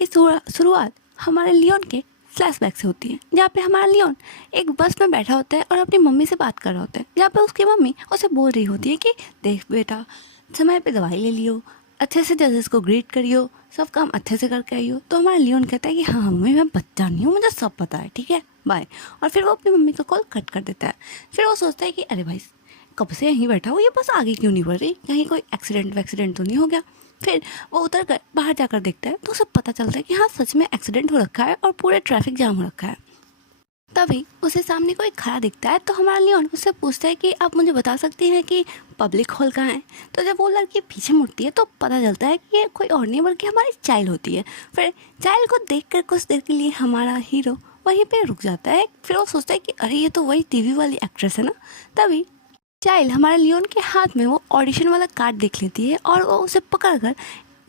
की शुरुआत हमारे लियोन के फ्लैशबैक से होती है, जहाँ पे हमारा लियोन एक बस में बैठा होता है और अपनी मम्मी से बात कर रहा होता है, जहाँ पे उसकी मम्मी उसे बोल रही होती है कि देख बेटा, समय पे दवाई ले लियो, अच्छे से जजेस को ग्रीट करियो, सब काम अच्छे से करके आइयो। तो हमारा लियोन कहता है कि हाँ मम्मी, मैं बच्चा नहीं हूँ, मुझे सब पता है, ठीक है, बाय। और फिर वो अपनी मम्मी का कॉल कट कर देता है। फिर वो सोचता है कि अरे भाई, कब से यहीं बैठा हूँ, ये बस आगे क्यों नहीं बढ़ रही, कहीं कोई एक्सीडेंट तो नहीं हो गया। फिर वो उतर कर बाहर जाकर देखता है तो उसे पता चलता है कि हाँ सच में एक्सीडेंट हो रखा है और पूरे ट्रैफिक जाम हो रखा है। तभी उसे सामने कोई खड़ा दिखता है, तो हमारा लियोन उससे पूछता है कि आप मुझे बता सकती हैं कि पब्लिक हॉल कहाँ है। तो जब वो लड़की पीछे मुड़ती है तो पता चलता है कि ये कोई और नहीं बल्कि हमारी चाइल्ड होती है। फिर चाइल्ड को देखकर कुछ देर के लिए हमारा हीरो वहीं पे रुक जाता है। फिर वो सोचता है कि अरे ये तो वही टीवी वाली एक्ट्रेस है ना। तभी चाइल्ड हमारे लियोन के हाथ में वो ऑडिशन वाला कार्ड देख लेती है और वो उसे पकड़कर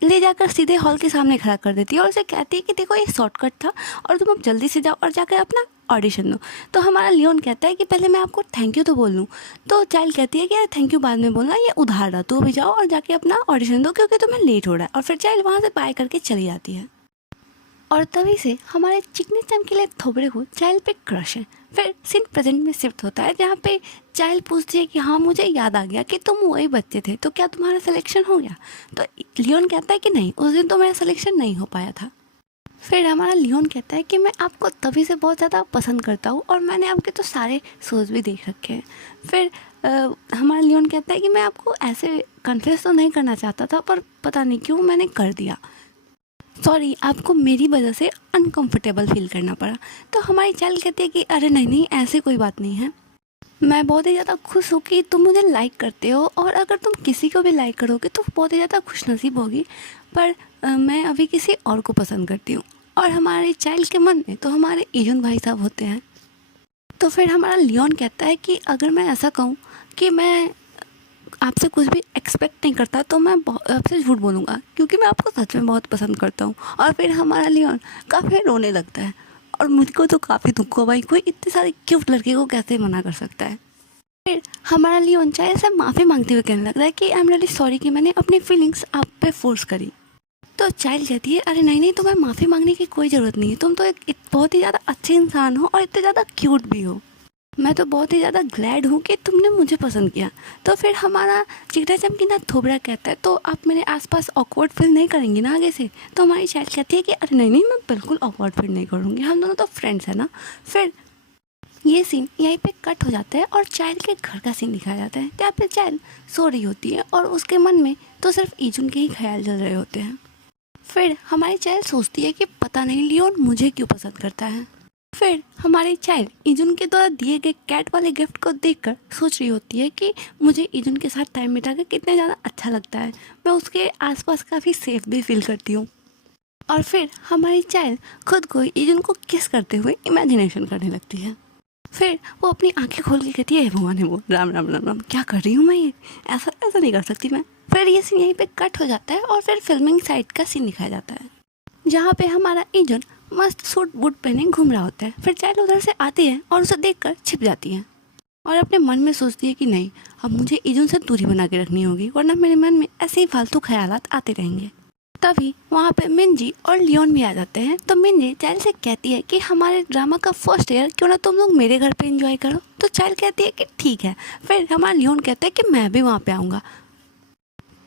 ले जाकर सीधे हॉल के सामने खड़ा कर देती है और उसे कहती है कि देखो ये शॉर्टकट था और तुम अब जल्दी से जाओ और जाकर अपना ऑडिशन दो। तो हमारा लियोन कहता है कि पहले मैं आपको थैंक यू तो बोल लूँ। तो चाइल्ड कहती है कि यार थैंक यू बाद में बोलना, ये उधार रहा, तू अभी जाओ और जाके अपना ऑडिशन दो क्योंकि तुम्हें लेट हो रहा है। और फिर चाइल्ड वहाँ से बाय करके चली जाती है। और तभी से हमारे चिकने चमकीले थोबड़े को चाइल्ड पे क्रश है। फिर सीन प्रेजेंट में शिफ्ट होता है, जहाँ पे चाइल्ड पूछती है कि हाँ मुझे याद आ गया कि तुम वही बच्चे थे, तो क्या तुम्हारा सिलेक्शन हो गया। तो लियोन कहता है कि नहीं, उस दिन तो मेरा सिलेक्शन नहीं हो पाया था। फिर हमारा लियोन कहता है कि मैं आपको तभी से बहुत ज़्यादा पसंद करता हूँ और मैंने आपके तो सारे शोज़ भी देख रखे हैं। फिर हमारा लियोन कहता है कि मैं आपको ऐसे कन्फेस तो नहीं करना चाहता था, पर पता नहीं क्यों मैंने कर दिया, सॉरी, आपको मेरी वजह से अनकंफर्टेबल फील करना पड़ा। तो हमारी चाइल्ड कहती है कि अरे नहीं नहीं, ऐसे कोई बात नहीं है, मैं बहुत ही ज़्यादा खुश हूँ कि तुम मुझे लाइक करते हो और अगर तुम किसी को भी लाइक करोगे तो बहुत ही ज़्यादा खुशनसीब होगी, पर मैं अभी किसी और को पसंद करती हूँ। और हमारे चाइल्ड के मन में तो हमारे इजुन भाई साहब होते हैं। तो फिर हमारा लियोन कहता है कि अगर मैं ऐसा कहूँ कि मैं आपसे कुछ भी एक्सपेक्ट नहीं करता तो मैं आपसे झूठ बोलूँगा, क्योंकि मैं आपको सच में बहुत पसंद करता हूँ। और फिर हमारा लियोन काफ़ी रोने लगता है और मुझको तो काफ़ी दुख हुआ, भाई कोई इतने सारे क्यूट लड़के को कैसे मना कर सकता है। फिर हमारा लियोन चाइल्ड से माफ़ी मांगते हुए कहने लगता है कि आई एम रियली सॉरी कि मैंने अपनी फीलिंग्स आप पे फोर्स करी। तो चाइल्ड कहती है अरे नहीं नहीं, तुम्हें माफ़ी मांगने की कोई ज़रूरत नहीं है, तुम तो एक बहुत ही ज़्यादा अच्छे इंसान हो और इतने ज़्यादा क्यूट भी हो, मैं तो बहुत ही ज़्यादा ग्लैड हूँ कि तुमने मुझे पसंद किया। तो फिर हमारा चिकना चमकीना थोबड़ा कहता है तो आप मेरे आसपास ऑकवर्ड फील नहीं करेंगी ना आगे से। तो हमारी चाइल्ड कहती है कि अरे नहीं नहीं, मैं बिल्कुल ऑकवर्ड फील नहीं करूँगी, हम दोनों तो फ्रेंड्स हैं ना। फिर ये सीन यहीं पे कट हो जाता है और चाइल्ड के घर का सीन दिखाया जाता है, जहाँ पे चाइल्ड सो रही होती है और उसके मन में तो सिर्फ ईजुन के ही ख्याल चल रहे होते हैं। फिर हमारी चाइल्ड सोचती है कि पता नहीं लियोन मुझे क्यों पसंद करता है। फिर हमारी चाइल्ड इजुन के द्वारा दिए गए कैट वाले गिफ्ट को देखकर सोच रही होती है कि मुझे इजुन के साथ टाइम बिताकर कितना ज़्यादा अच्छा लगता है, मैं उसके आसपास काफ़ी सेफ भी फील करती हूँ। और फिर हमारी चाइल्ड खुद को इजुन को किस करते हुए इमेजिनेशन करने लगती है। फिर वो अपनी आंखें खोल के कहती है, भगवान है वो, राम राम राम राम, क्या कर रही हूँ मैं, ये ऐसा ऐसा नहीं कर सकती मैं। फिर ये सीन यहीं पे कट हो जाता है और फिर फिल्मिंग साइट का सीन दिखाया जाता है, जहाँ पे हमारा इजुन मस्त सूट बूट पहने घूम रहा होता है। फिर चाइल्ड उधर से आती है और उसे देखकर छिप जाती है और अपने मन में सोचती है कि नहीं, अब मुझे इजुन से दूरी बना के रखनी होगी, वरना मेरे मन में ऐसे ही फालतू ख्यालात आते रहेंगे। तभी वहाँ पे मिंजी और लियोन भी आ जाते हैं। तो मिंजी चाइल्ड से कहती है कि हमारे ड्रामा का फर्स्ट ईयर क्यों ना तुम लोग मेरे घर पे एंजॉय करो। तो चाइल्ड कहती है कि ठीक है। फिर हमारा लियोन कहता है कि मैं भी वहाँ पे आऊँगा।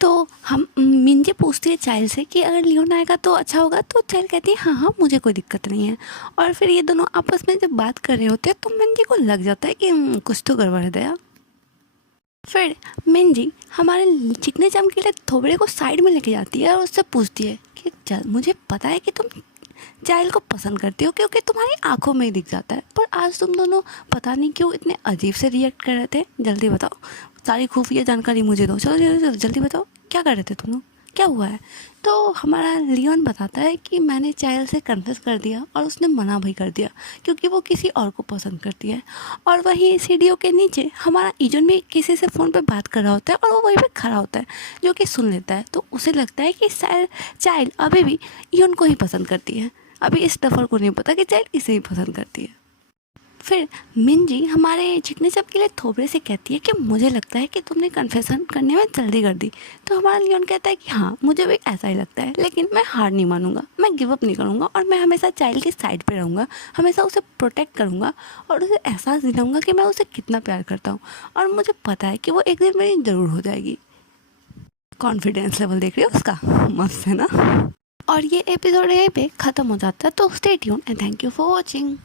तो हम मिंजी पूछती है चाइल्ड से कि अगर लियोन आएगा तो अच्छा होगा। तो चाइल्ड कहती है हाँ हाँ, मुझे कोई दिक्कत नहीं है। और फिर ये दोनों आपस में जब बात कर रहे होते हैं तो मिंजी को लग जाता है कि कुछ तो गड़बड़ है दया। फिर मिंजी हमारे चिकने चमकीले थोबड़े को साइड में लेके जाती है और उससे पूछती है कि चल, मुझे पता है कि तुम चाइल्ड को पसंद करती हो क्योंकि तुम्हारी आंखों में ही दिख जाता है, पर आज तुम दोनों पता नहीं क्यों इतने अजीब से रिएक्ट कर रहे थे, जल्दी बताओ, सारी खुफिया जानकारी मुझे दो, चलो जल्दी जल्दी जल्दी बताओ क्या कर रहे थे तुम लोग, क्या हुआ है। तो हमारा लियोन बताता है कि मैंने चाइल्ड से कन्फेस कर दिया और उसने मना भी कर दिया क्योंकि वो किसी और को पसंद करती है। और वहीं सीढ़ियों के नीचे हमारा इजुन भी किसी से फ़ोन पे बात कर रहा होता है और वो वहीं पे खड़ा होता है, जो कि सुन लेता है। तो उसे लगता है कि शायद चाइल्ड अभी भी इजुन को ही पसंद करती है, अभी इस डफर को नहीं पता कि चाइल्ड इसे ही पसंद करती है। फिर मिंजी हमारे चिकनी सब के लिए थोबड़े से कहती है कि मुझे लगता है कि तुमने कन्फेशन करने में जल्दी कर दी। तो हमारा लियोन कहता है कि हाँ मुझे भी ऐसा ही लगता है, लेकिन मैं हार नहीं मानूंगा, मैं गिव अप नहीं करूँगा और मैं हमेशा चाइल्ड की साइड पे रहूँगा, हमेशा उसे प्रोटेक्ट करूँगा और उसे एहसास दिलाऊँगा कि मैं उसे कितना प्यार करता हूँ और मुझे पता है कि वो एक दिन मेरी ज़रूर हो जाएगी। कॉन्फिडेंस लेवल देख रही हो उसका, मस्त है ना। और ये एपिसोड यहीं पे ख़त्म हो जाता है, तो stay tune and thank you for watching.